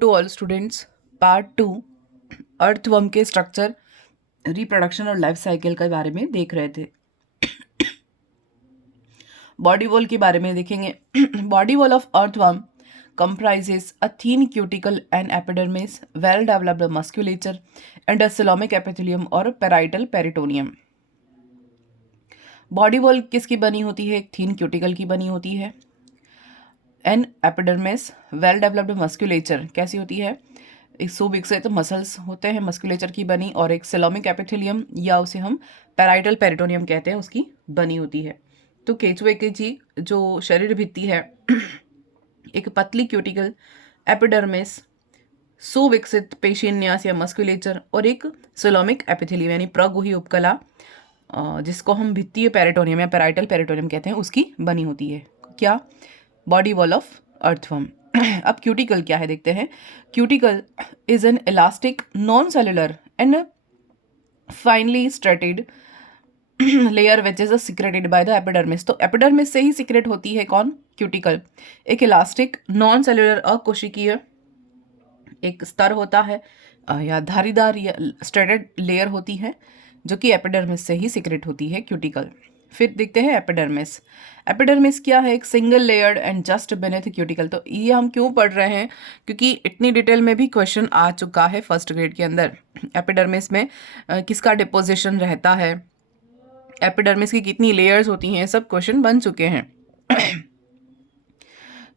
To all students, part 2 earthworm के structure, reproduction और life cycle के बारे में देख रहे थे। बॉडी वॉल के बारे में देखेंगे। Body wall of earthworm comprises a thin cuticle and epidermis, well developed musculature and a coelomic epithelium और parietal peritoneum। बॉडी वॉल किसकी बनी होती है? एक थीन क्यूटिकल की बनी होती है। An epidermis, well developed musculature कैसी होती है? एक सुविकसित मसल्स होते हैं मस्कुलेचर की बनी, और एक सेलोमिक एपिथेलियम या उसे हम पैराइटल पेरिटोनियम कहते हैं, उसकी बनी होती है। तो केचुए की जी जो शरीर भित्ति है एक पतली क्यूटिकल, एपिडर्मिस, सुविकसित पेशीन्यास या मस्कुलेचर और एक सेलोमिक एपिथेलियम यानी प्रगुही उपकला जिसको हम भित्तीय पेरिटोनियम या पैराइटल पेरिटोनियम कहते हैं, उसकी बनी होती है। क्या? Body wall of earthworm. अब क्यूटिकल क्या है देखते हैं। Cuticle is an elastic non cellular and finally striated layer which is secreted by the epidermis. तो एपिडर्मिस से ही सिक्रेट होती है कौन? क्यूटिकल। एक इलास्टिक नॉन सेलुलर अकोशिकीय एक स्तर होता है या धारीदार या स्ट्रेटेड लेयर होती है जो कि एपिडर्मिस से ही सिक्रेट होती है, क्यूटिकल। फिर देखते हैं एपिडर्मिस। एपिडर्मिस क्या है? एक single layered and just beneath cuticle. तो ये हम क्यों पढ़ रहे हैं? क्योंकि इतनी डिटेल में भी क्वेश्चन आ चुका है फर्स्ट ग्रेड के अंदर। एपिडर्मिस में किसका डिपोजिशन रहता है, एपिडर्मिस की कितनी लेयर्स होती हैं, सब क्वेश्चन बन चुके हैं।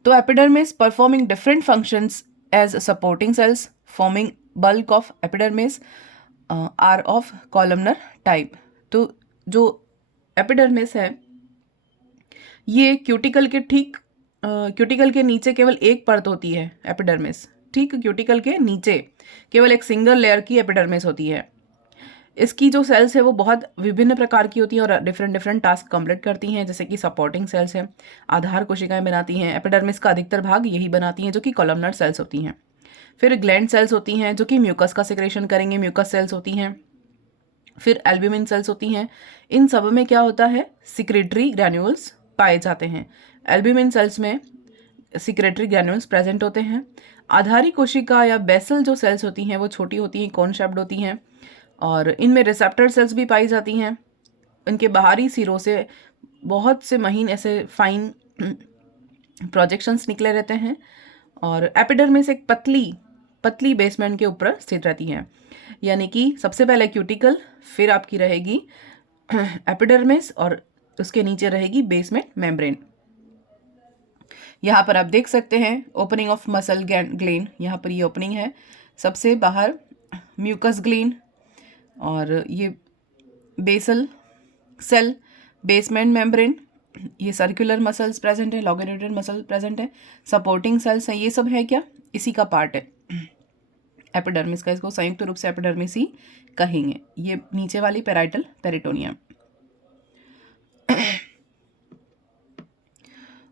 तो epidermis performing different functions as supporting cells forming bulk of epidermis are of columnar type. तो जो एपिडर्मिस है ये क्यूटिकल के ठीक क्यूटिकल के नीचे केवल एक परत होती है एपिडर्मिस। ठीक, क्यूटिकल के नीचे केवल एक सिंगल लेयर की एपिडर्मिस होती है। इसकी जो सेल्स है वो बहुत विभिन्न प्रकार की होती हैं और डिफरेंट टास्क कंप्लीट करती हैं, जैसे कि सपोर्टिंग सेल्स है, आधार कोशिकाएं बनाती हैं। एपिडर्मिस का अधिकतर भाग यही बनाती हैं जो कि कॉलमनर सेल्स होती हैं। फिर ग्लैंड सेल्स होती हैं जो कि म्यूकस का सिक्रेशन करेंगे, म्यूकस सेल्स होती हैं। फिर एल्ब्यूमिन सेल्स होती हैं। इन सब में क्या होता है? सिक्रेटरी ग्रैन्यूल्स पाए जाते हैं। एल्ब्यूमिन सेल्स में सिक्रेटरी ग्रैन्यूल्स प्रेजेंट होते हैं। आधारी कोशिका या बेसल जो सेल्स होती हैं वो छोटी होती हैं, कोन शेप्ड होती हैं, और इनमें रिसेप्टर सेल्स भी पाई जाती हैं। इनके बाहरी सिरों से बहुत से महीन ऐसे फाइन प्रोजेक्शंस निकले रहते हैं, और एपिडर्मिस एक पतली बेसमेंट के ऊपर स्थित रहती है। यानी कि सबसे पहले क्यूटिकल, फिर आपकी रहेगी एपिडर्मिस और उसके नीचे रहेगी बेसमेंट मेम्ब्रेन। यहाँ पर आप देख सकते हैं ओपनिंग ऑफ मसल ग्लेन, यहाँ पर ये ओपनिंग है, सबसे बाहर म्यूकस ग्लेन, और ये बेसल सेल, बेसमेंट मेम्ब्रेन, ये सर्कुलर मसल्स प्रेजेंट है, लॉन्गिट्यूडिनल मसल प्रेजेंट है, सपोर्टिंग सेल्स हैं, ये सब है क्या? इसी का पार्ट है एपिडर्मिस का। इसको संयुक्त रूप से एपिडर्मिस ही कहेंगे। ये नीचे वाली पैराइटल पेरिटोनियम।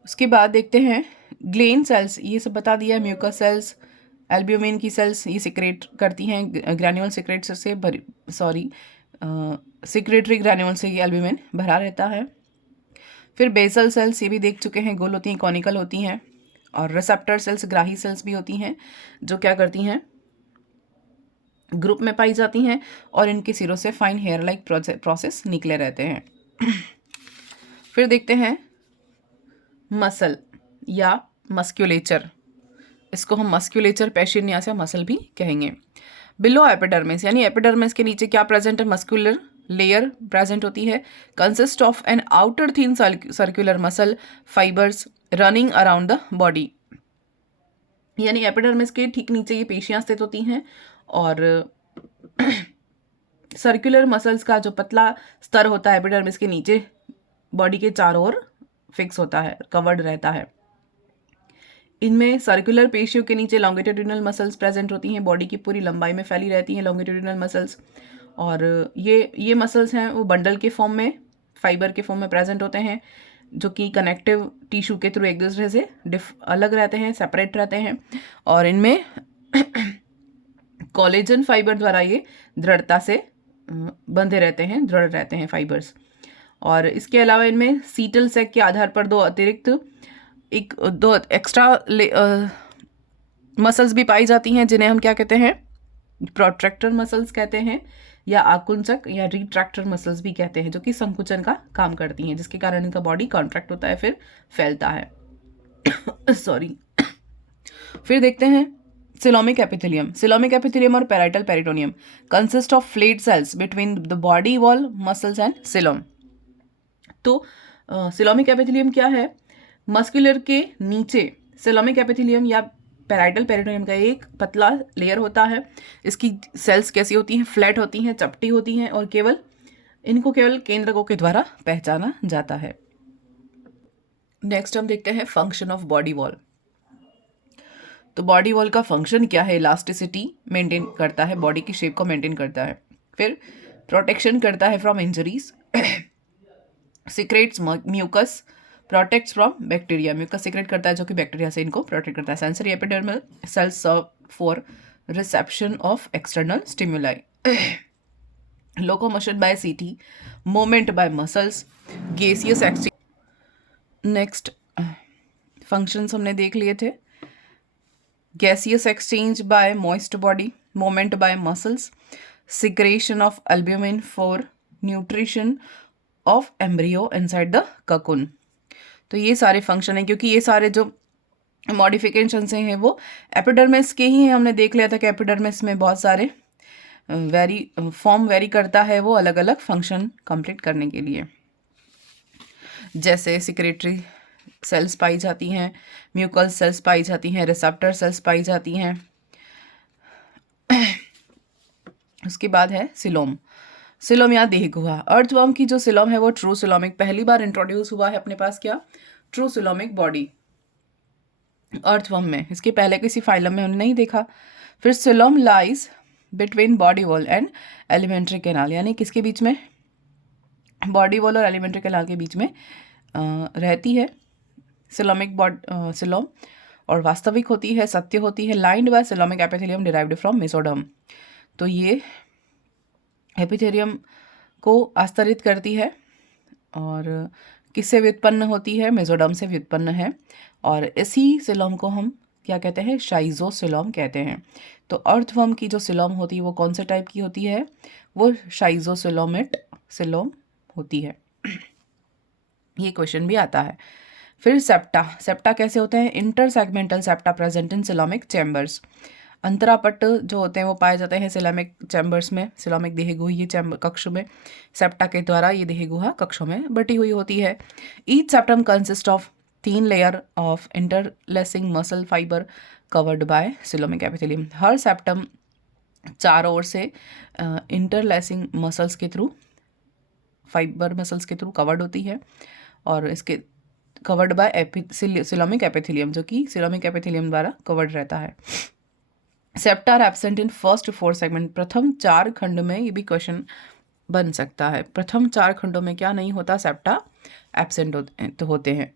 उसके बाद देखते हैं ग्लेन सेल्स, ये सब बता दिया है। म्यूकस सेल्स, एल्ब्यूमिन की सेल्स ये सिक्रेट करती हैं ग्रैन्यूल सिक्रेट से सिक्रेटरी ग्रैन्यूल से ये एल्ब्यूमिन भरा रहता है। फिर बेसल सेल्स ये भी देख चुके हैं, गोल होती हैं, कॉनिकल होती हैं, और रिसेप्टर सेल्स ग्राही सेल्स भी होती हैं जो क्या करती हैं? ग्रुप में पाई जाती हैं, और इनके सिरों से फाइन हेयर लाइक प्रोसेस निकले रहते हैं। फिर देखते हैं मसल या मस्क्यूलेचर, इसको हम मस्क्यूलेचर पेशिन्यास या मसल भी कहेंगे। बिलो एपिडर्मिस यानी एपिडर्मिस के नीचे क्या प्रेजेंट है? मस्कुलर लेयर प्रेजेंट होती है, consist of an outer thin circular muscle fibres running around the body. यानी एपिडर्मिस के ठीक नीचे ये पेशियां स्थित होती हैं, और सर्कुलर मसल्स का जो पतला स्तर होता है एपिडर्मिस के नीचे बॉडी के चारों ओर फिक्स होता है, कवर्ड रहता है। इनमें सर्कुलर पेशियों के नीचे लॉन्गिट्यूडिनल मसल्स प्रेजेंट होती हैं, बॉडी की पूरी लंबाई में फैली रहती हैं लॉन्गिट्यूडिनल मसल्स, और ये मसल्स हैं वो बंडल के फॉर्म में, फाइबर के फॉर्म में प्रेजेंट होते हैं, जो कि कनेक्टिव टिश्यू के थ्रू एक दूसरे से अलग रहते हैं, सेपरेट रहते हैं, और इनमें कोलेजन फाइबर द्वारा ये दृढ़ता से बंधे रहते हैं, दृढ़ रहते हैं फाइबर्स। और इसके अलावा इनमें सीटल सैक के आधार पर दो एक्स्ट्रा मसल्स भी पाई जाती हैं जिन्हें हम क्या कहते हैं, प्रोट्रैक्टर मसल्स कहते हैं, या आकुंचक या रिट्रैक्टर मसल्स भी कहते हैं, जो कि संकुचन का काम करती हैं, जिसके कारण इनका बॉडी कॉन्ट्रैक्ट होता है, फिर फैलता है। सॉरी। फिर देखते हैं सिलोमिक एपिथेलियम। सिलोमिक एपिथेलियम और parietal peritoneum consist of flat cells between the body wall, muscles and coelom. तो सिलोमिक एपिथेलियम क्या है, मस्कुलर के नीचे सिलोमिक एपिथेलियम या पैराइटल पेरिटोनियम का एक पतला लेयर होता है। इसकी सेल्स कैसी होती हैं, फ्लैट होती हैं, चपटी होती हैं, और इनको केवल केंद्रकों के द्वारा पहचाना जाता है। नेक्स्ट हम देखते हैं फंक्शन ऑफ बॉडी वॉल। तो बॉडी वॉल का फंक्शन क्या है, इलास्टिसिटी मेंटेन करता है, बॉडी की शेप को मेंटेन करता है, फिर प्रोटेक्शन करता है from injuries, secretes mucus, protects from bacteria, mucus secrete करता है जो कि बैक्टीरिया से इनको प्रोटेक्ट करता है। Sensory epidermal cells serve for reception of external stimuli, locomotion by setae, movement by muscles, gaseous exchange. Next functions हमने देख लिए थे, gaseous exchange by moist body, movement by muscles, secretion of albumin for nutrition of embryo inside the cocoon. तो ये सारे function हैं, क्योंकि ये सारे जो मॉडिफिकेशन हैं वो एपिडर्मिस के ही हैं। हमने देख लिया था कि एपिडर्मिस में बहुत सारे फॉर्म वेरी करता है वो अलग अलग फंक्शन कंप्लीट करने के लिए, जैसे सिक्रेटरी सेल्स पाई जाती हैं, म्यूकल सेल्स पाई जाती हैं, रिसेप्टर सेल्स पाई जाती हैं। उसके बाद है सिलोम। सिलोम या देह गुहा। अर्थवर्म की जो सिलोम है वो ट्रू सिलोमिक, पहली बार इंट्रोड्यूस हुआ है अपने पास क्या, ट्रू सिलोमिक बॉडी अर्थवर्म में। इसके पहले किसी फाइलम में हमने नहीं देखा। फिर coelom lies between body wall and alimentary canal, यानी किसके बीच में, बॉडी वॉल और एलिमेंट्री कैनाल के बीच में रहती है सिलोमिक सिलोम, और वास्तविक होती है, सत्य होती है। Lined by coelomic epithelium derived from mesoderm. तो ये एपिथेलियम को आस्तरित करती है और किससे व्युत्पन्न होती है, मेसोडर्म से व्युत्पन्न है, और इसी सिलोम को हम क्या कहते हैं, शाइजोसिलोम कहते हैं। तो अर्थवर्म की जो सिलोम होती है वो कौन से टाइप की होती है, वो शाइजोसिलोमेट सिलोम होती है। ये क्वेश्चन भी आता है। फिर सेप्टा। सेप्टा कैसे होते हैं, intersegmental septa present in coelomic chambers. अंतरापट्ट जो होते हैं वो पाए जाते हैं सिलोमिक चैम्बर्स में, सिलोमिक देह गुहा चैम्बर कक्ष में। सेप्टा के द्वारा ये देह गुहा कक्षों में बटी हुई होती है। Each septum consist of 3 layer of interlacing muscle fibre covered by coelomic epithelium. Her septum चारों ओर से इंटरलेसिंग मसल्स के थ्रू, फाइबर मसल्स के थ्रू कवर्ड होती है, और इसके कवर्ड बाय सिलोमिक एपिथेलियम, जो कि सिलोमिक एपिथेलियम द्वारा कवर्ड रहता है। Septa are absent in first 4 segment. प्रथम 4 खंड में, ये भी क्वेश्चन बन सकता है, प्रथम 4 खंडों में क्या नहीं होता, सेप्टा एब्सेंट होते हैं।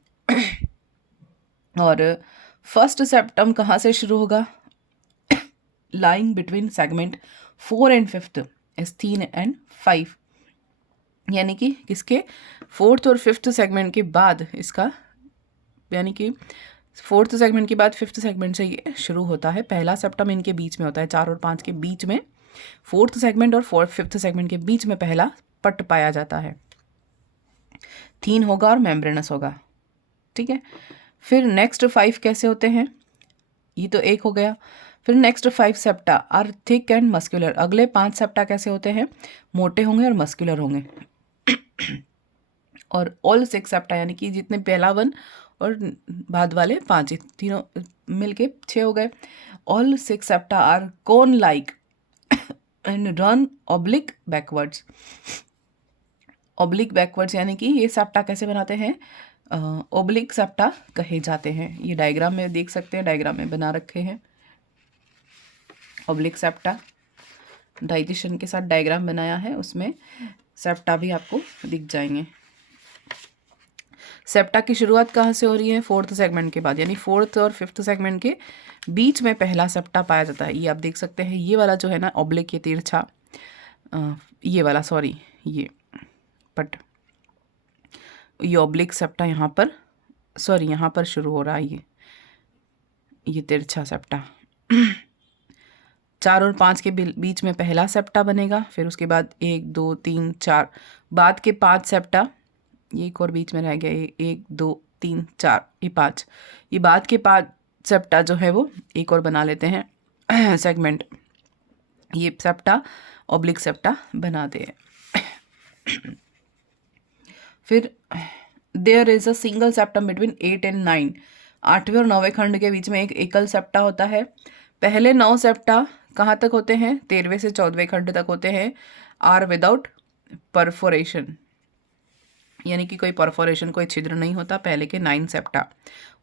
और फर्स्ट सेप्टम कहाँ से शुरू होगा, lying between segment 4 and 5 is 3 and 5, यानी कि किसके, 4th और 5th सेगमेंट के बाद इसका, यानी कि 4th सेगमेंट के बाद 5th सेगमेंट से ये शुरू होता है। पहला सेप्टम इनके बीच में होता है, 4 और 5 के बीच में, 4th सेगमेंट और 5th सेगमेंट के बीच में पहला पट्ट पाया जाता है। 3 होगा और मेम्ब्रेनस होगा, ठीक है। फिर नेक्स्ट 5 कैसे होते हैं, ये तो एक हो गया। फिर next 5 septa are thick and muscular. अगले 5 सेप्टा कैसे होते हैं, मोटे होंगे और मस्कुलर होंगे। और ऑल 6 सेप्टा, यानी कि जितने पहला 1 और बाद वाले 5, तीनों मिलके 6 हो गए। All 6 septa are cone like and run oblique backwards. Oblique backwards यानी कि ये सेप्टा कैसे बनाते हैं, ओब्लिक सेप्टा कहे जाते हैं। ये डायग्राम में देख सकते हैं, डायग्राम में बना रखे हैं ऑब्लिक सेप्टा, डाइजेशन के साथ डायग्राम बनाया है, उसमें सेप्टा भी आपको दिख जाएंगे। सेप्टा की शुरुआत कहाँ से हो रही है, 4th सेगमेंट के बाद, यानी 4th और 5th सेगमेंट के बीच में पहला सेप्टा पाया जाता है। ये आप देख सकते हैं, ये वाला जो है ना ऑब्लिक, ये तिरछा, ये वाला, सॉरी ये बट ये ऑब्लिक सेप्टा यहाँ पर, सॉरी यहाँ पर शुरू हो रहा है, ये तिरछा सेप्टा, 4 और 5 के बीच में पहला सेप्टा बनेगा, फिर उसके बाद 1 2 3 4 बाद के 5 सेप्टा, ये एक और बीच में रह गया, ये 1 2 3 4, ये 5, ये बाद के 5 सेप्टा जो है वो एक और बना लेते हैं सेगमेंट, ये सेप्टा ऑब्लिक सेप्टा बनाते हैं। फिर there is a single septum between 8 and 9, 8वें और 9वें खंड के बीच में एक एकल सेप्टा होता है। पहले 9 सेप्टा कहाँ तक होते हैं? 13वें से 14वें खंड तक होते हैं, आर विदाउट परफोरेशन, यानी कि कोई परफोरेशन, कोई छिद्र नहीं होता पहले के 9 सेप्टा।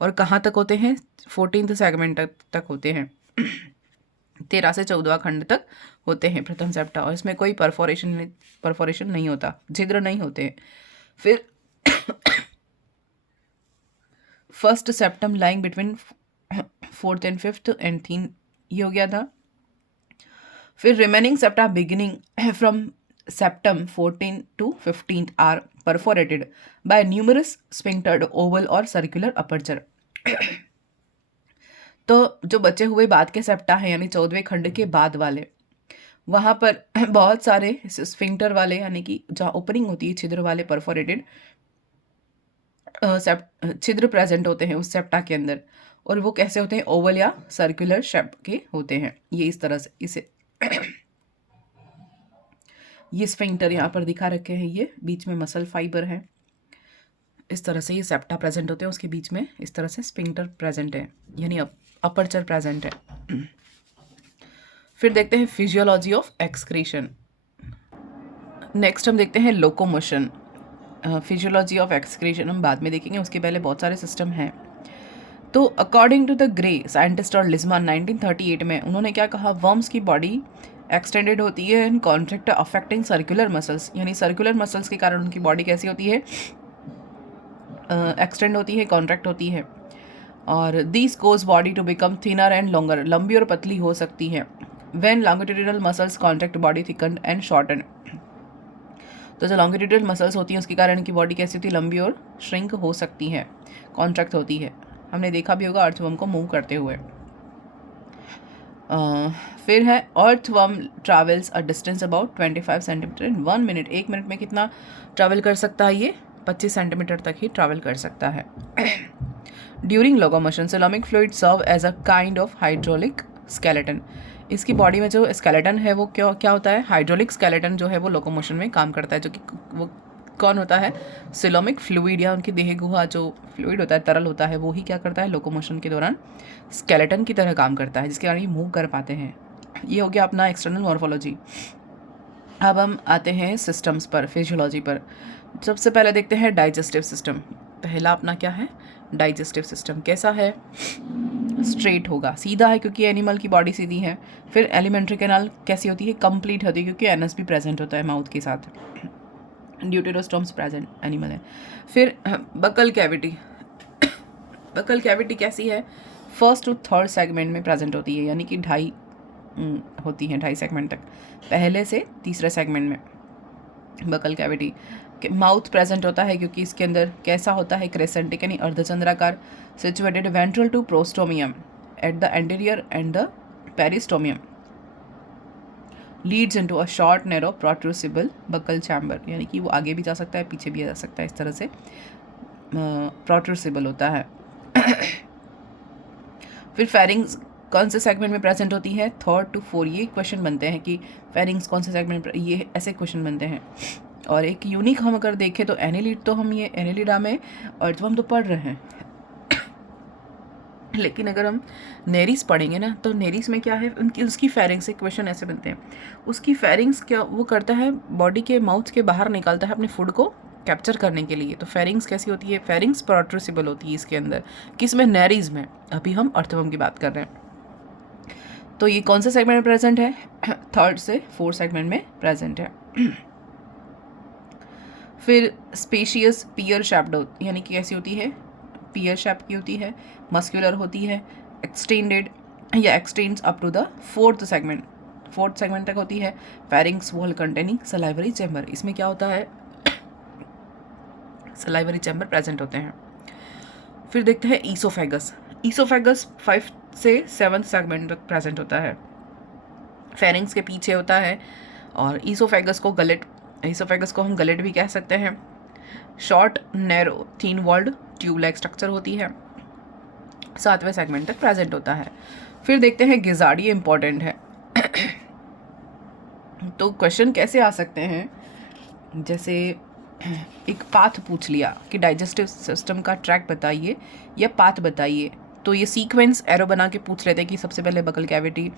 और कहाँ तक होते हैं? 14th सेगमेंट तक होते हैं, 13 से 14वां खंड तक होते हैं प्रथम सेप्टा, और इसमें कोई परफोरेशन नहीं होता, छिद्र नहीं होते हैं। फिर first septum lying between 4th and 5th and 3, ये हो गया था। फिर remaining septa beginning from septum 14 to 15 are perforated by numerous sphinctered oval और सर्कुलर अपर्चर। तो जो बचे हुए बाद के सेप्टा हैं, यानी 14वें खंड के बाद वाले, वहाँ पर बहुत सारे स्फिंक्टर वाले, यानी कि जहाँ ओपनिंग होती है छिद्र वाले, परफोरेटेड छिद्र प्रेजेंट होते हैं उस सेप्टा के अंदर। और वो कैसे होते हैं? ओवल या सर्कुलर शेप के होते हैं। ये इस तरह से, इसे ये स्फिंक्टर यहाँ पर दिखा रखे हैं, ये बीच में मसल फाइबर है, इस तरह से ये सेप्टा प्रेजेंट होते हैं, उसके बीच में इस तरह से स्फिंक्टर प्रेजेंट है, यानी अपर्चर प्रेजेंट है। फिर देखते हैं फिजियोलॉजी ऑफ एक्सक्रीशन। नेक्स्ट हम देखते हैं लोकोमोशन। फिजियोलॉजी ऑफ एक्सक्रीशन हम बाद में देखेंगे, उसके पहले बहुत सारे सिस्टम हैं। तो according to the Gray scientist और लिजमान 1938 में उन्होंने क्या कहा? वर्म्स की बॉडी एक्सटेंडेड होती है इन कॉन्ट्रैक्ट अफेक्टिंग सर्कुलर मसल्स, यानी सर्कुलर मसल्स के कारण उनकी बॉडी कैसी होती है? एक्सटेंड होती है, कॉन्ट्रैक्ट होती है। और this causes body to become thinner and longer, लंबी और पतली हो सकती है। When longitudinal muscles contract body thickened and shorten, तो जो लॉन्गिट्यूडिनल मसल्स होती हैं उसके कारण इनकी बॉडी कैसी होती है? लंबी और श्रिंक हो सकती है, कॉन्ट्रैक्ट होती है। हमने देखा भी होगा अर्थवर्म को मूव करते हुए। फिर है earthworm travels a distance about 25 centimetre in 1 minute, 1 minute में कितना ट्रैवल कर सकता है? ये 25 सेंटीमीटर तक ही ट्रैवल कर सकता है। During locomotion coelomic fluid serve as a kind of hydraulic skeleton, इसकी बॉडी में जो स्केलेटन है वो क्या होता है? हाइड्रोलिक स्केलेटन जो है वो लोकोमोशन में काम करता है, जो कि वो कौन होता है? सिलोमिक फ्लूइड, या उनकी देह गुहा जो फ्लूइड होता है, तरल होता है, वो ही क्या करता है? लोकोमोशन के दौरान स्केलेटन की तरह काम करता है, जिसके कारण ये मूव कर पाते हैं। ये हो गया अपना एक्सटर्नल मॉर्फोलॉजी। अब हम आते हैं सिस्टम्स पर, फिजियोलॉजी पर। सबसे पहले देखते हैं डाइजेस्टिव सिस्टम। पहला अपना क्या है? डाइजेस्टिव सिस्टम कैसा है? स्ट्रेट होगा, सीधा है क्योंकि एनिमल की बॉडी सीधी है। फिर एलिमेंट्री कैनाल कैसी होती है? कंप्लीट होती है क्योंकि एनएस भी प्रेजेंट होता है माउथ के साथ, ड्यूटेरोस्टोम्स प्रेजेंट एनिमल है। फिर बकल कैविटी, बकल कैविटी कैसी है? फर्स्ट टू थर्ड सेगमेंट में प्रेजेंट होती है, यानी कि 2.5 होती हैं, 2.5 सेगमेंट तक, पहले से तीसरे सेगमेंट में बकल कैविटी। माउथ प्रेजेंट होता है क्योंकि इसके अंदर कैसा होता है? क्रेसेंटिक यानी अर्धचंद्राकार, situated ventral to prostomium at the anterior end the peristomium, leads into a short narrow protrusible buccal chamber, यानी कि वो आगे भी जा सकता है, पीछे भी जा सकता है, इस तरह से प्रोट्रूसिबल होता है। फिर फेरिंग्स कौन से सेगमेंट में प्रेजेंट होती है? 3rd to 4th। ये क्वेश्चन बनते हैं कि फेरिंग्स कौन से सेगमेंट में, ये ऐसे क्वेश्चन बनते हैं। और एक यूनिक हम अगर देखें तो एनेलिड, तो हम ये एनेलिडा में अर्थवर्म तो पढ़ रहे हैं, लेकिन अगर हम नेरिस पढ़ेंगे ना, तो नेरिस में क्या है? उसकी फेरिंग्स, एक क्वेश्चन ऐसे बनते हैं, उसकी फेरिंग्स क्या वो करता है? बॉडी के माउथ के बाहर निकालता है अपने फूड को कैप्चर करने के लिए। तो फेरिंग्स कैसी होती है? फेरिंग्स प्रोट्रूसिबल होती है इसके अंदर, किसमें? नेरिस में। अभी हम अर्थवर्म की बात कर रहे हैं। तो ये कौन से सेगमेंट में प्रेजेंट है? 3rd से 4th सेगमेंट में प्रेजेंट है। फिर स्पेशियस पियर शैप्ड, यानी कि कैसी होती है? पियर शेप की होती है, मस्कुलर होती है, एक्सटेंडेड या extends up to the 4th segment, 4th segment तक होती है। Pharynx wall containing salivary chamber, इसमें क्या होता है? सलाइवरी चैम्बर प्रेजेंट होते हैं। फिर देखते हैं ईसोफेगस। ईसोफेगस से 7th सेगमेंट तक प्रेजेंट होता है। फेरिंग्स के पीछे होता है। और ईसोफेगस को हम गलेट भी कह सकते हैं। Short narrow thin walled tube like structure होती है, 7वें सेगमेंट तक प्रेजेंट होता है। फिर देखते हैं गिजार्ड, ये इंपॉर्टेंट है। तो क्वेश्चन कैसे आ सकते हैं, जैसे एक पाथ पूछ लिया कि डाइजेस्टिव सिस्टम का ट्रैक बताइए या पाथ बताइए, तो ये सीक्वेंस एरो बना के पूछ रहे थे कि सबसे पहले बकल कैविटी,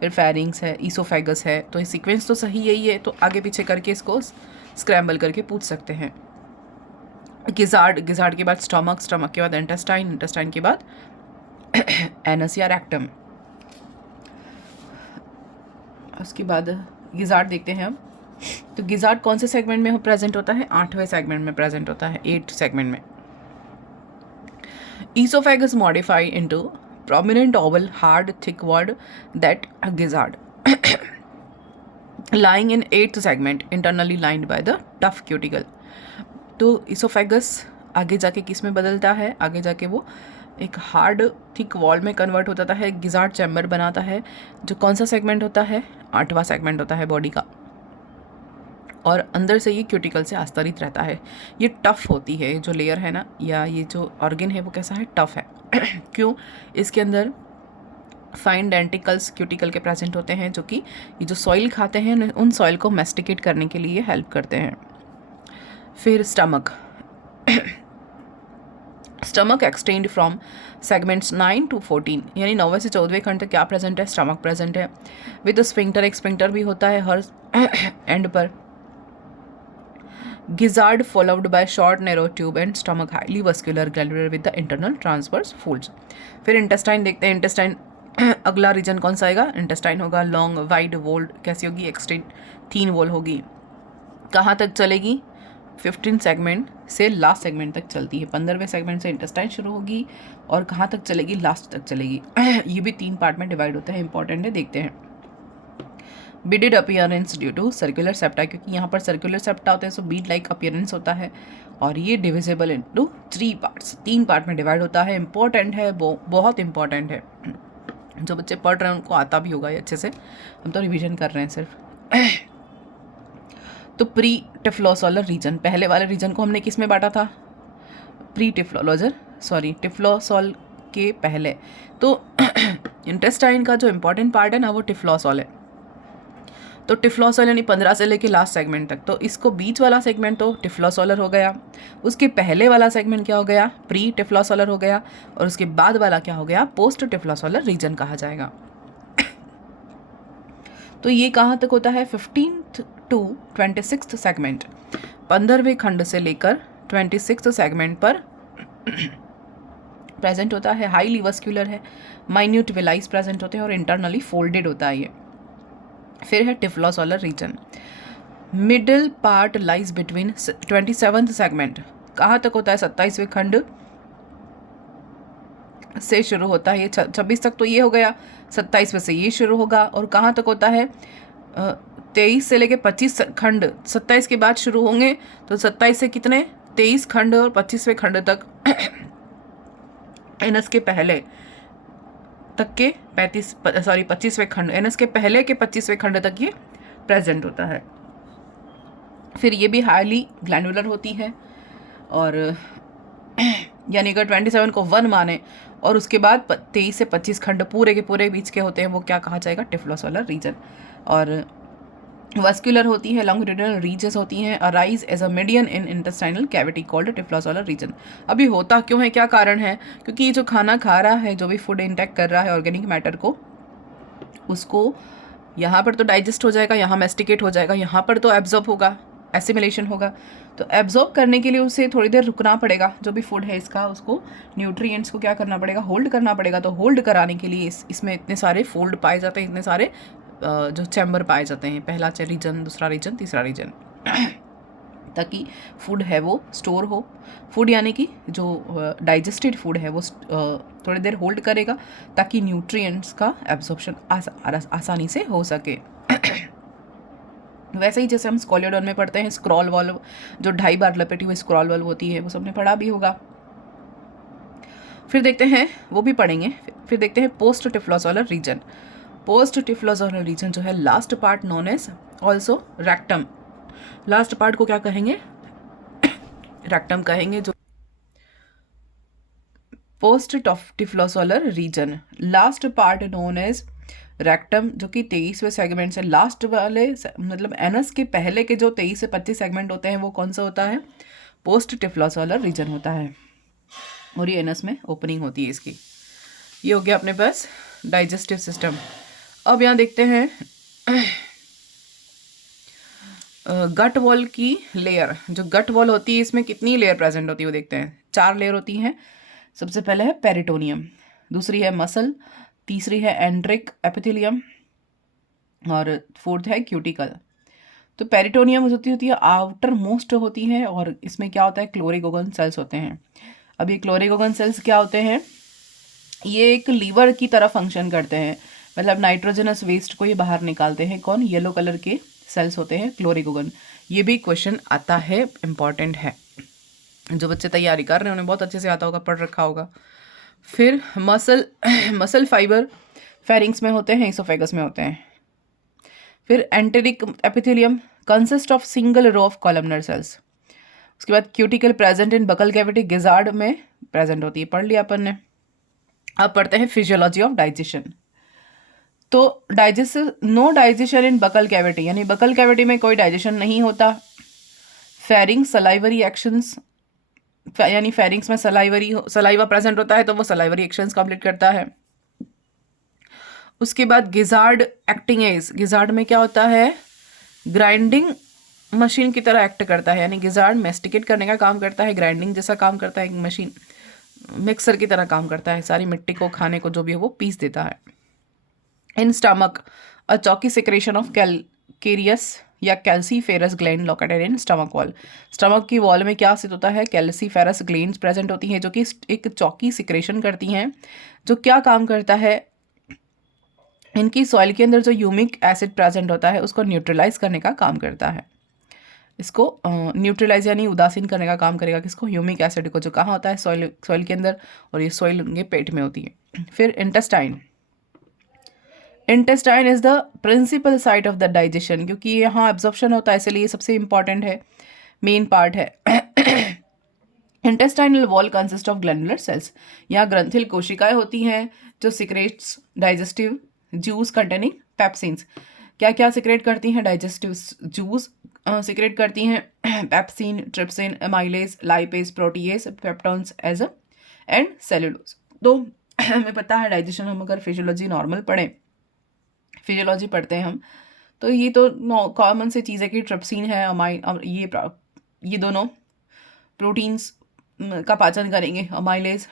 फिर फेरिंग्स है, ईसोफेगस है, तो ये सीक्वेंस तो सही यही है, तो आगे पीछे करके इसको स्क्रैम्बल करके पूछ सकते हैं। गिजार्ड के बाद स्टमक के बाद इंटेस्टाइन के बाद एनस या रेक्टम। उसके बाद गिजार्ड देखते हैं हम। तो गिजार्ड कौन से सेगमेंट में प्रेजेंट होता है? 8वें सेगमेंट में प्रेजेंट होता है, 8th सेगमेंट में। Esophagus modify into prominent oval hard thick word that gizzard lying in 8th segment internally lined by the tough cuticle। तो इसोफेगस आगे जाके किस में बदलता है? आगे जाके वो एक हार्ड थिक वॉल में कन्वर्ट होता है, गिजार्ड चैम्बर बनाता है, जो कौन सा सेगमेंट होता है? 8वां सेगमेंट होता है बॉडी का। और अंदर से ये क्यूटिकल से आस्तरित रहता है। ये टफ होती है, जो लेयर है ना, या ये जो ऑर्गन है वो कैसा है? टफ है। क्यों? इसके अंदर फाइन डेंटिकल्स क्यूटिकल के प्रेजेंट होते हैं, जो कि ये जो सॉइल खाते हैं उन सॉइल को मेस्टिकेट करने के लिए हेल्प करते हैं। फिर stomach extend from segments 9 to 14, यानी 9वें से 14वें खंड तक क्या प्रेजेंट है? स्टमक प्रेजेंट है। विद स्फिंक्टर, एक स्फिंक्टर भी होता है हर एंड पर। Gizzard followed by short narrow tube and stomach highly vascular glandular with the internal transverse folds। फिर इंटेस्टाइन देखते हैं। इंटेस्टाइन अगला रीजन कौन सा आएगा? इंटेस्टाइन होगा। लॉन्ग वाइड वोल्ड कैसी होगी? एक्सटेंड थीन वॉल होगी। कहाँ तक चलेगी? 15 सेगमेंट से लास्ट सेगमेंट तक चलती है। 15वें सेगमेंट से इंटेस्टाइन शुरू होगी और कहाँ तक चलेगी? लास्ट तक चलेगी। ये भी 3 पार्ट में डिवाइड होता है, इंपॉर्टेंट है, देखते हैं। Beaded appearance due to circular septa, क्योंकि यहाँ पर सर्कुलर सेप्टा होते हैं, सो बीड लाइक अपीयरेंस होता है। और ये डिविजिबल इनटू 3 पार्ट्स, 3 पार्ट में डिवाइड होता है। इंपॉर्टेंट है, बहुत इंपॉर्टेंट है। जो बच्चे पढ़ रहे हैं उनको आता भी होगा ये अच्छे से, हम तो रिवीजन कर रहे हैं सिर्फ। तो प्री टिफ्लोसोलर रीजन, पहले वाले रीजन को हमने किस में बांटा था? टिफ्लोसोल के पहले। तो इंटेस्टाइन का जो इंपॉर्टेंट पार्ट है ना, वो टिफ्लोसोल है। तो टिफ्लोसोल यानी 15 से लेके लास्ट सेगमेंट तक, तो इसको बीच वाला सेगमेंट तो टिफ्लोसोलर हो गया। उसके पहले वाला सेगमेंट क्या हो गया? प्री टिफ्लोसोलर हो गया। और उसके बाद वाला क्या हो गया? पोस्ट टिफ्लोसोलर रीजन कहा जाएगा। तो ये कहाँ तक होता है? 15th to 26th सेगमेंट, 15वें खंड से लेकर 26th सेगमेंट पर प्रेजेंट होता है। हाईली वस्क्यूलर है, माइन्यूट विलाइज प्रेजेंट होते हैं और इंटरनली फोल्डेड होता है ये। फिर है typhlosolar region. Middle part lies between 27th segment, कहाँ तक होता है? 27वें खंड से शुरू होता है। ये 26 तक तो ये हो गया, 27वें से ये शुरू होगा। और कहाँ तक होता है? 23 से लेके 25 खंड 27 के बाद शुरू होंगे, तो 27 से कितने? 23 खंड और 25वें खंड तक एनस के पहले तक के 25वें खंड, एनस के पहले के 25वें खंड तक ये प्रेजेंट होता है। फिर ये भी हाईली ग्लैंडुलर होती है, और यानी अगर 27 को 1 माने और उसके बाद 23 से 25 खंड पूरे के पूरे बीच के होते हैं, वो क्या कहा जाएगा? टिफ्लोसोलर रीजन। और वस्कुलर होती है, लॉन्गिट्यूडिनल रीजेस होती हैं, arise as a median in intestinal cavity called typhlosolar region. अभी होता क्यों है, क्या कारण है? क्योंकि ये जो खाना खा रहा है, जो भी फूड इंटेक कर रहा है ऑर्गेनिक मैटर को, उसको यहाँ पर तो डाइजेस्ट हो जाएगा, यहाँ मेस्टिकेट हो जाएगा, यहाँ पर तो एब्जॉर्ब होगा, एसिमिलेशन होगा। तो एब्जॉर्ब करने के लिए उसे थोड़ी देर रुकना पड़ेगा, जो भी फूड है इसका, उसको न्यूट्रिएंट्स को क्या करना पड़ेगा? होल्ड करना पड़ेगा। तो होल्ड कराने के लिए इसमें इतने सारे फोल्ड पाए जाते हैं, इतने सारे जो चैम्बर पाए जाते हैं, पहला रीजन, दूसरा रीजन, तीसरा रीजन, ताकि फूड है वो स्टोर हो। फूड यानी कि जो डाइजेस्टेड फूड है वो थोड़ी देर होल्ड करेगा, ताकि न्यूट्रिएंट्स का एब्जॉर्प्शन आसानी से हो सके। वैसे ही जैसे हम स्कोलियोडोन में पढ़ते हैं, स्क्रॉल वॉल्व, जो 2.5 बार लपेटी हुई स्क्रॉल वॉल्व होती है, वो सबने पढ़ा भी होगा। फिर देखते हैं, वो भी पढ़ेंगे। फिर देखते हैं post typhlosolar region. Post typhlosolar region जो है last part known as also rectum. Last part को क्या कहेंगे? रेक्टम कहेंगे। जो post typhlosolar region last part known as rectum, जो कि 23वें सेगमेंट से लास्ट वाले मतलब एनस के पहले के जो 23 से 25 सेगमेंट होते हैं वो कौन सा होता है? पोस्ट टिफ्लोसोलर रीजन होता है। और ये एनस में ओपनिंग होती है इसकी। ये हो गया अपने पास डाइजेस्टिव सिस्टम। अब यहाँ देखते हैं गट वॉल की लेयर। जो गट वॉल होती है इसमें कितनी लेयर प्रेजेंट होती है वो देखते हैं। 4 लेयर होती हैं। सबसे पहले है पेरिटोनियम, दूसरी है मसल, तीसरी है एंड्रिक एपिथेलियम और फोर्थ है क्यूटिकल। तो पेरिटोनियम होती है आउटर मोस्ट होती है और इसमें क्या होता है? क्लोरिगोगन सेल्स होते हैं। अब ये क्लोरिगोगन सेल्स क्या होते हैं? ये एक लीवर की तरह फंक्शन करते हैं, मतलब नाइट्रोजनस वेस्ट को ये बाहर निकालते हैं। कौन? येलो कलर के सेल्स होते हैं क्लोरिगोगन। ये भी क्वेश्चन आता है, इम्पॉर्टेंट है। जो बच्चे तैयारी कर रहे हैं उन्हें बहुत अच्छे से आता होगा, पढ़ रखा होगा। फिर मसल फाइबर फेरिंग्स में होते हैं, इसोफेगस में होते हैं। फिर enteric epithelium consist of single row of columnar cells. उसके बाद cuticle present in buccal cavity, gizzard में प्रेजेंट होती है, पढ़ लिया अपन ने। अब पढ़ते हैं फिजियोलॉजी ऑफ डाइजेशन। तो no digestion in buccal cavity, यानी बकल कैविटी में कोई डाइजेशन नहीं होता। फेरिंग्स सलाइवरी एक्शंस, यानी फेरिंग्स में सलाइवा प्रेजेंट होता है तो वो सलाइवरी एक्शंस कंप्लीट करता है। उसके बाद गिजार्ड एक्टिंग एज, गिजार्ड में क्या होता है? ग्राइंडिंग मशीन की तरह एक्ट करता है, यानी गिजार्ड मेस्टिकेट करने का काम करता है, ग्राइंडिंग जैसा काम करता है, एक मशीन मिक्सर की तरह काम करता है, सारी मिट्टी को खाने को जो भी है वो पीस देता है। In stomach a chalky secretion of calcareous या calciferous gland located in stomach wall. Stomach की वॉल में क्या स्थित होता है? कैल्सीफेरस ग्लैंड्स प्रेजेंट होती हैं जो कि एक चौकी सिक्रेशन करती हैं, जो क्या काम करता है? इनकी सॉइल के अंदर जो ह्यूमिक एसिड प्रेजेंट होता है उसको न्यूट्रलाइज करने का काम करता है। इसको न्यूट्रलाइज यानी उदासीन करने का काम करेगा। किसको? ह्यूमिक एसिड को, जो कहाँ होता है? सॉइल के अंदर, और ये सॉइल उनके पेट में होती है। फिर intestine. Intestine is the principal site of the digestion, क्योंकि यहाँ एब्जॉर्प्शन होता है इसलिए सबसे इंपॉर्टेंट है, मेन पार्ट है। Intestinal wall consist of glandular cells. यहाँ ग्रंथिल कोशिकाएं होती हैं जो secretes digestive juice containing pepsins. क्या क्या सिक्रेट करती हैं? डाइजेस्टिव जूस सिक्रेट करती हैं, pepsin, trypsin, amylase, lipase, protease, peptones as and cellulose. तो हमें पता है डाइजेशन, हम अगर फिजियोलॉजी नॉर्मल पढ़ें, फिजियोलॉजी पढ़ते हैं हम, तो ये तो कॉमन सी चीज़ है कि ट्रिप्सिन है, ये दोनों प्रोटीन्स का पाचन करेंगे, अमाइलेज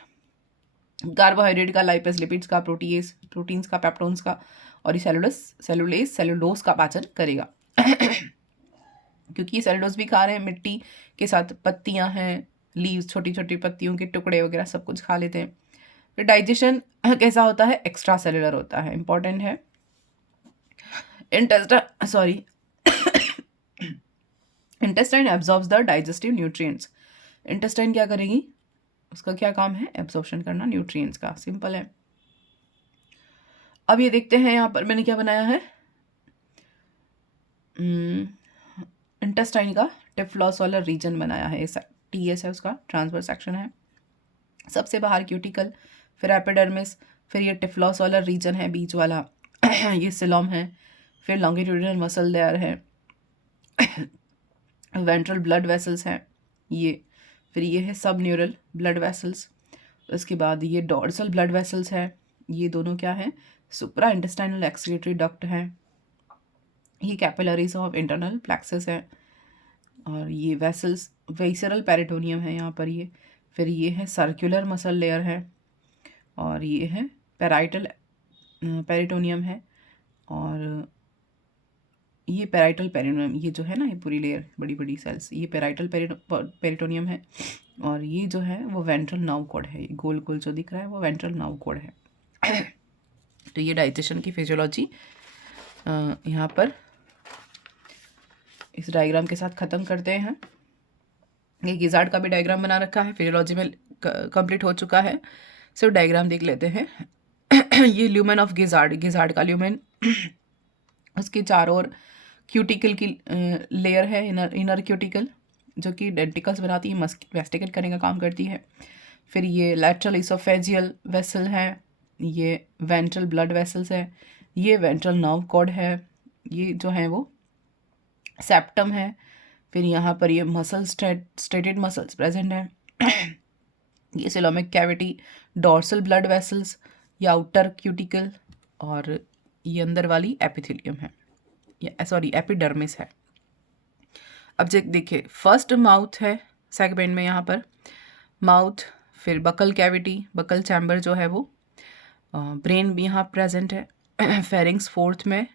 कार्बोहाइड्रेट का, लाइपेज लिपिड्स का, प्रोटीएज प्रोटीन्स का, पेप्टोन्स का, और ये सेलुलोज का पाचन करेगा। क्योंकि ये सेलुलोज भी खा रहे हैं, मिट्टी के साथ पत्तियां हैं, लीव्स, छोटी छोटी पत्तियों के टुकड़े वगैरह सब कुछ खा लेते हैं। तो डाइजेशन कैसा होता है? एक्स्ट्रा सेलुलर होता है, इंपॉर्टेंट है। Intestine absorbs the digestive nutrients. Intestine क्या करेगी? उसका क्या काम है? एब्जॉर्प्शन करना न्यूट्रिएंट्स का, सिंपल है। अब ये देखते हैं यहाँ पर मैंने क्या बनाया है, इंटेस्टाइन का टिफ्लोसोलर रीजन बनाया है। टीएस है उसका, ट्रांसवर्स सेक्शन है, सबसे बाहर क्यूटिकल, फिर एपिडर्मिस, फिर ये टिफ्लोसोलर रीजन है बीच वाला, ये सिलोम है, फिर लॉन्गिट्यूडिनल मसल लेयर है, वेंट्रल ब्लड वेसल्स हैं ये, फिर ये है सब न्यूरल ब्लड वेसल्स, उसके बाद ये डॉर्सल ब्लड वेसल्स है, ये दोनों क्या है? सुप्रा इंटेस्टाइनल एक्सक्रीटरी डक्ट है, ये कैपिलरीज ऑफ इंटरनल प्लेक्सस है, और ये वेसल्स वेसरल पेरिटोनियम है यहाँ पर ये, फिर ये है सर्कुलर मसल लेयर है, और ये है पेराइटल पेरिटोनियम है, और ये पेराइटल पेरिटोनियम, ये जो है ना, ये पूरी लेयर बड़ी बड़ी सेल्स, ये पेराइटल पेरिटोनियम है, और ये जो है वो वेंट्रल नर्व कॉर्ड है, ये गोल गोल जो दिख रहा है वो वेंट्रल नर्व कॉर्ड है। तो ये डाइजेशन की फिजियोलॉजी यहाँ पर इस डायग्राम के साथ ख़त्म करते हैं। ये गिजार्ड का भी डायग्राम बना रखा है, फिजियोलॉजी में कंप्लीट हो चुका है। सिर्फ डायग्राम देख लेते हैं। ये ल्यूमेन ऑफ गिजार्ड, गिजार्ड का ल्यूमेन, उसके चारों ओर क्यूटिकल की लेयर है, इनर क्यूटिकल, जो कि डेंटिकल्स बनाती है, मैस्टिकेट करने का काम करती है। फिर ये लैटरल इसोफेजियल वेसल है, ये वेंट्रल ब्लड वेसल्स है, ये वेंट्रल नर्व कॉर्ड है, ये जो है वो सेप्टम है। फिर यहाँ पर ये मसल स्ट्रेटेड मसल्स प्रेजेंट है। ये coelomic cavity, dorsal blood vessels, ये आउटर क्यूटिकल, और ये अंदर वाली एपिथेलियम है, या सॉरी एपिडर्मिस है। अब देखिए फर्स्ट माउथ है सेगमेंट में, यहाँ पर माउथ, फिर बकल कैविटी, बकल चैम्बर जो है वो, ब्रेन भी यहाँ प्रेजेंट है। फेरिंग्स फोर्थ में,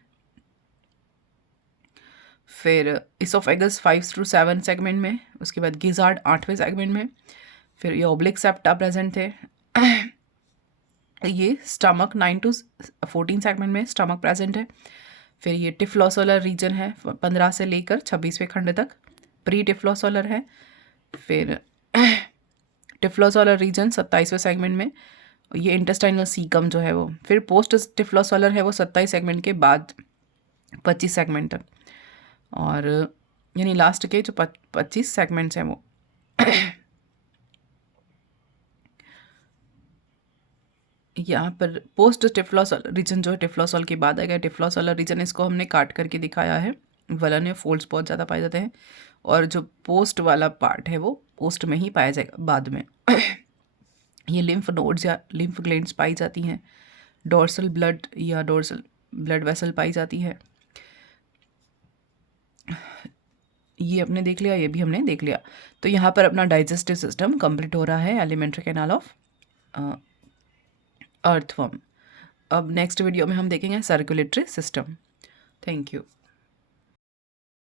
फिर इसोफेगस 5 to 7 सेगमेंट में, उसके बाद गिजार्ड 8वें सेगमेंट में, फिर ये ओब्लिक सेप्टा प्रेजेंट थे। ये स्टमक 9 to 14 सेगमेंट में स्टमक प्रेजेंट है। फिर ये टिफ्लोसोलर रीजन है 15 से लेकर 26वें खंड तक, प्री टिफ्लोसोलर है। फिर टिफ्लोसोलर रीजन 27वें सेगमेंट में, ये इंटेस्टाइनल सीकम जो है वो। फिर पोस्ट टिफ्लोसोलर है वो 27 सेगमेंट के बाद 25 सेगमेंट तक, और यानी लास्ट के जो 25 सेगमेंट्स हैं वो। यहाँ पर पोस्ट टिफ्लोसोलर रीजन जो है टिफ्लोसोल के बाद आएगा। टिफ्लोसोलर रीजन इसको हमने काट करके दिखाया है, वलन या फोल्ड्स बहुत ज़्यादा पाए जाते हैं, और जो पोस्ट वाला पार्ट है वो पोस्ट में ही पाया जाएगा बाद में। ये लिम्फ नोड्स या लिम्फ ग्लैंड्स पाई जाती हैं, डोर्सल ब्लड या डोर्सल ब्लड वेसल पाई जाती है। ये अपने देख लिया, ये भी हमने देख लिया। तो यहाँ पर अपना डाइजेस्टिव सिस्टम कंप्लीट हो रहा है, एलिमेंट्री कैनाल ऑफ अर्थवर्म। अब नेक्स्ट वीडियो में हम देखेंगे सर्कुलेटरी सिस्टम। Thank you.